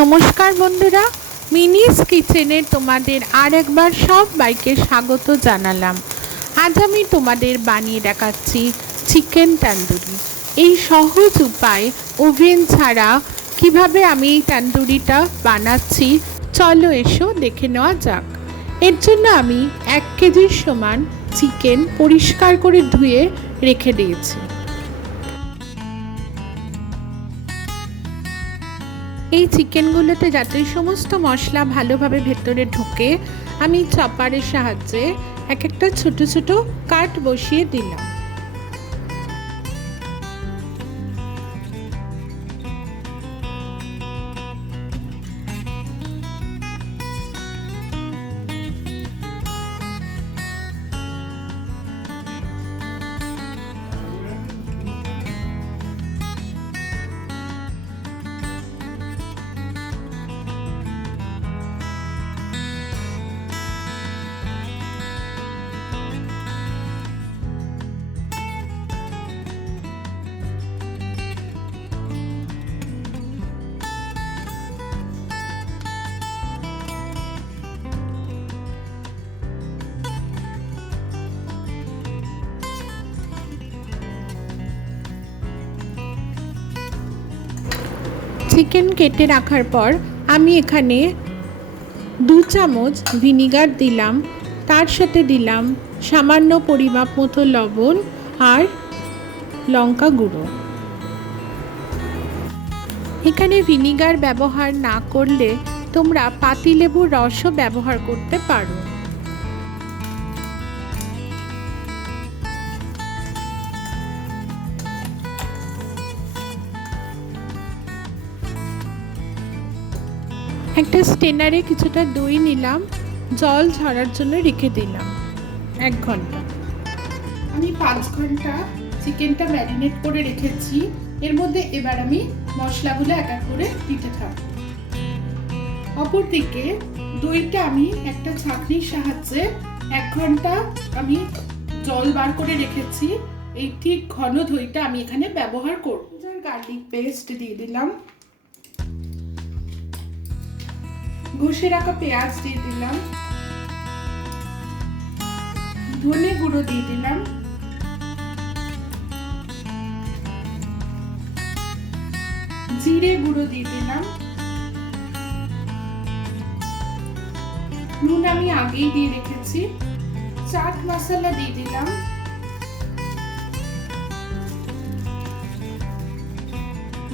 নমস্কার বন্ধুরা, মিনিস কিচেনে তোমাদের আরেকবার সবাইকে স্বাগত জানালাম। আজ আমি তোমাদের বানিয়ে দেখাচ্ছি চিকেন তন্দুরি। এই সহজ উপায় ওভেন ছাড়া কিভাবে আমি এই তন্দুরিটা বানাচ্ছি চলো এসো দেখে নেওয়া যাক। এর জন্য আমি 1 কেজির সমান চিকেন পরিষ্কার করে ধুয়ে রেখে দিয়েছি। এই চিকেনগুলোতে যাতে সমস্ত মশলা ভালোভাবে ভেতরে ঢোকে আমি চপারের সাহায্যে একটা ছোট ছোট কাট বসিয়ে দিলাম। চিকেন কেটে রাখার পর আমি এখানে 2 চামচ ভিনিগার দিলাম, তার সাথে দিলাম সামান্য পরিমাপ মতো লবণ আর লঙ্কা গুঁড়ো। এখানে ভিনিগার ব্যবহার না করলে তোমরা পাতিলেবুর রসও ব্যবহার করতে পারো। একটা স্টেনারে কিছুটা দই নিলাম, জল ঝরার জন্য রেখে দিলাম 1 ঘন্টা। আমি 5 ঘন্টা চিকেনটা ম্যারিনেট করে রেখেছি। এর মধ্যে এবার আমি মশলাগুলো এক এক করে দিতে থাকবো। অপরদিকে দইটা আমি একটা ছাঁকনির সাহায্যে 1 ঘন্টা আমি জল বার করে রেখেছি। এই ঠিক ঘন দইটা আমি এখানে ব্যবহার করব। গার্লিক পেস্ট দিয়ে দিলাম, ঘষে রাখা পেঁয়াজ দিয়ে দিলাম, ধনে গুঁড়ো দিয়ে দিলাম, জিরে গুঁড়ো দিয়ে দিলাম, নুন আমি আগেই দিয়ে রেখেছি, চাট মশলা দিয়ে দিলাম,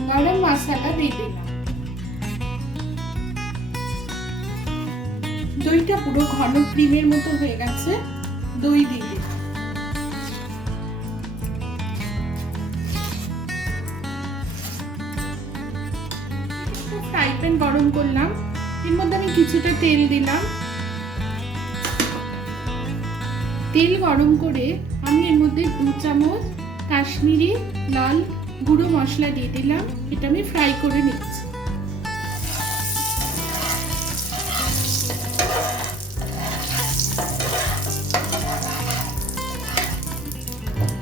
গরম মশলা দিয়ে দিলাম। দইটা পুরো ঘন ক্রিমের মতো হয়ে গেছে, দই দিয়ে দিলাম। ফ্রাই প্যান গরম করলাম, এর মধ্যে আমি কিছুটা তেল দিলাম। তেল গরম করে আমি এর মধ্যে 2 চামচ কাশ্মীরি লাল গুঁড়ো মশলা দিয়ে দিলাম। এটা আমি ফ্রাই করে নিচ্ছি।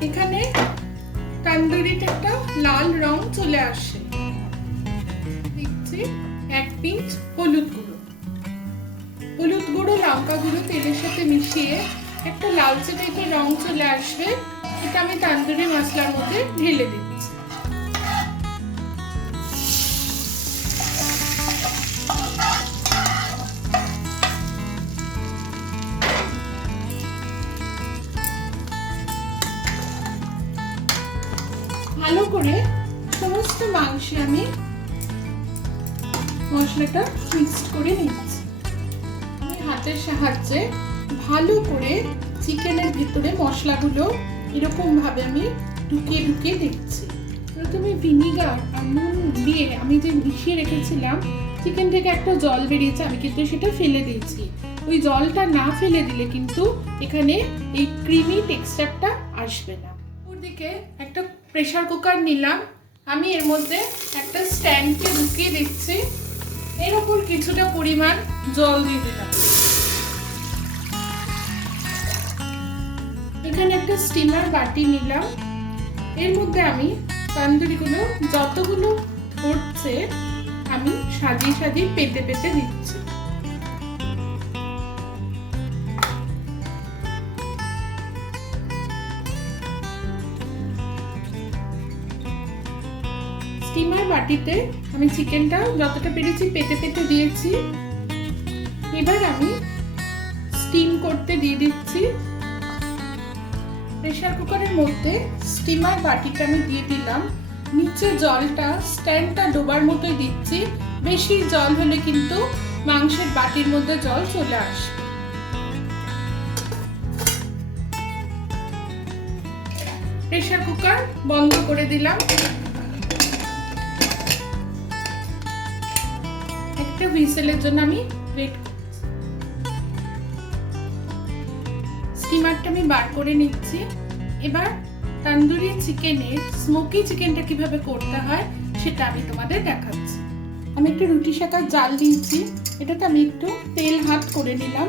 এখানে তন্দুরিতে একটা লাল রং চলে আসে। দিচ্ছি 1 পিঞ্চ হলুদ গুঁড়ো লঙ্কা গুঁড়ো তেলের সাথে মিশিয়ে একটা লালচে টাইপের রং চলে আসবে। এটা আমি তন্দুরি মশলার মধ্যে ঢেলে দিচ্ছি। ভালো করে সমস্ত মাংসে আমি মশলাটা মিক্সড করে নিচ্ছি। আমি হাতের সাহায্যে ভালো করে চিকেনের ভিতরে মশলাগুলো এরকম ভাবে আমি ঢুকিয়ে ঢুকিয়ে দিচ্ছি। প্রথমে ভিনিগার আর নুন দিয়ে আমি যে মিশিয়ে রেখেছিলাম, চিকেন থেকে একটা জল বেরিয়েছে, আমি কিন্তু সেটা ফেলে দিয়েছি। ওই জলটা না ফেলে দিলে কিন্তু এখানে এই ক্রিমি টেক্সচারটা আসবে না। ওদিকে একটা প্রেসার কুকার নিলাম, আমি এর মধ্যে একটা স্ট্যান্ডকে ঢুকিয়ে দিচ্ছি। এর উপর কিছুটা পরিমাণ জল দিয়ে দিলাম। এখানে একটা স্টিমার বাটি নিলাম, এর মধ্যে আমি তন্দুরিগুলো যতগুলো হচ্ছে আমি সাজিয়ে সাজিয়ে পেতে পেতে দিচ্ছি। স্টিমার বাটিতে আমি চিকেনটা যতটা পেরেছি পেতে পেতে দিয়েছি। এবার আমি স্টিম করতে দিয়ে দিচ্ছি। প্রেসার কুকারের মধ্যে স্টিমার বাটিটা আমি দিয়ে দিলাম। নিচে জলটা স্ট্যান্ডটা ডোবার মতোই দিচ্ছি। বেশি জল হলে কিন্তু মাংসের বাটির মধ্যে জল চলে আসবে। প্রেসার কুকার বন্ধ করে দিলাম। একটা হুইসেলের জন্য আমি ওয়েট করছি। স্টিমারটা আমি বার করে নিচ্ছি। এবার তন্দুরি চিকেনের স্মোকি চিকেনটা কিভাবে করতে হয় সেটা আমি তোমাদের দেখাচ্ছি। আমি একটু রুটি সেকার জাল দিয়েছি। এটাতে আমি একটু তেল হাত করে নিলাম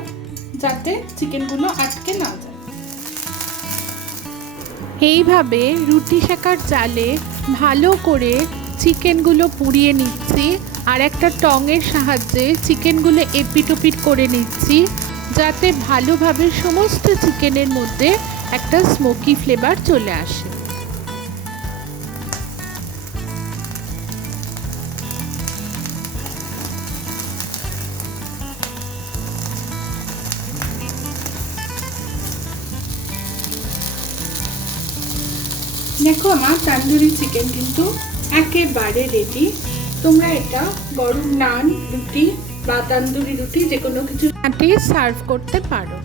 যাতে চিকেনগুলো আটকে না যায়। এইভাবে রুটি সেকার জালে ভালো করে চিকেনগুলো পুড়িয়ে নিচ্ছি আর একটা টঙের সাহায্যে চিকেনগুলো এপিট ওপিট করে নিচ্ছি যাতে ভালোভাবে সমস্ত চিকেনের মধ্যে একটা স্মোকি ফ্লেভার চলে আসে। দেখো আমার তান্দুরি চিকেন কিন্তু একেবারে রেডি। তোমরা এটা গরম নান, রুটি বা তান্দুরি রুটি যে কোনো কিছু সাথে সার্ভ করতে পারো।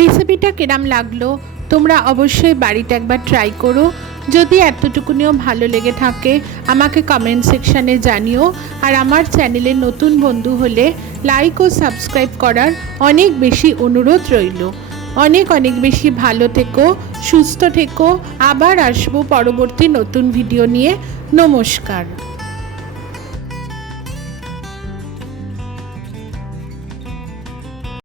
রেসিপিটা কিরম লাগলো তোমরা অবশ্যই বাড়িতে একবার ট্রাই করো। যদি এতটুকুনিও ভালো লেগে থাকে আমাকে কমেন্ট সেকশানে জানিও। আর আমার চ্যানেলে নতুন বন্ধু হলে লাইক ও সাবস্ক্রাইব করার অনেক বেশি অনুরোধ রইল। অনেক অনেক বেশি ভালো থেকো, সুস্থ থেকো। আবার আসবো পরবর্তী নতুন ভিডিও নিয়ে। নমস্কার।